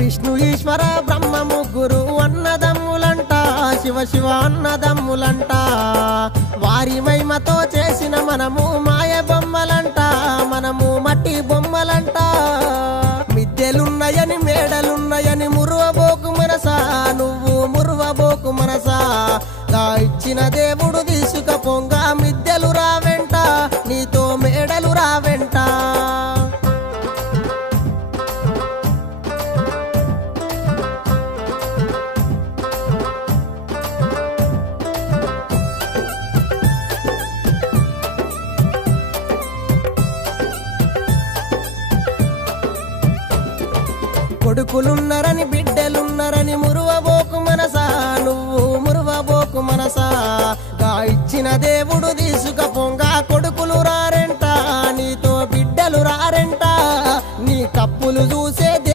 విష్ణు ఈశ్వర బ్రహ్మ ముగ్గురు అన్నదమ్ములంట, శివ శివ అన్నదమ్ములంట. వారి మహిమతో చేసిన మనము మాయ బొమ్మలంట, మనము మట్టి బొమ్మలంట. మిద్దెలున్నాయని మేడలున్నాయని మురువబోకు మనసా, నువ్వు మురువబోకు మనసా. ఇచ్చిన దేవుడు తీసుకపోంగ మిద్దెలు రావెంట, నీతో మేడలు రావెంట. కొడుకులున్నరని బిడ్డలున్నరని మురువబోకు మనసా, నువ్వు మురువబోకు మనసా. ఇచ్చిన దేవుడు తీసుకపోంగా కొడుకు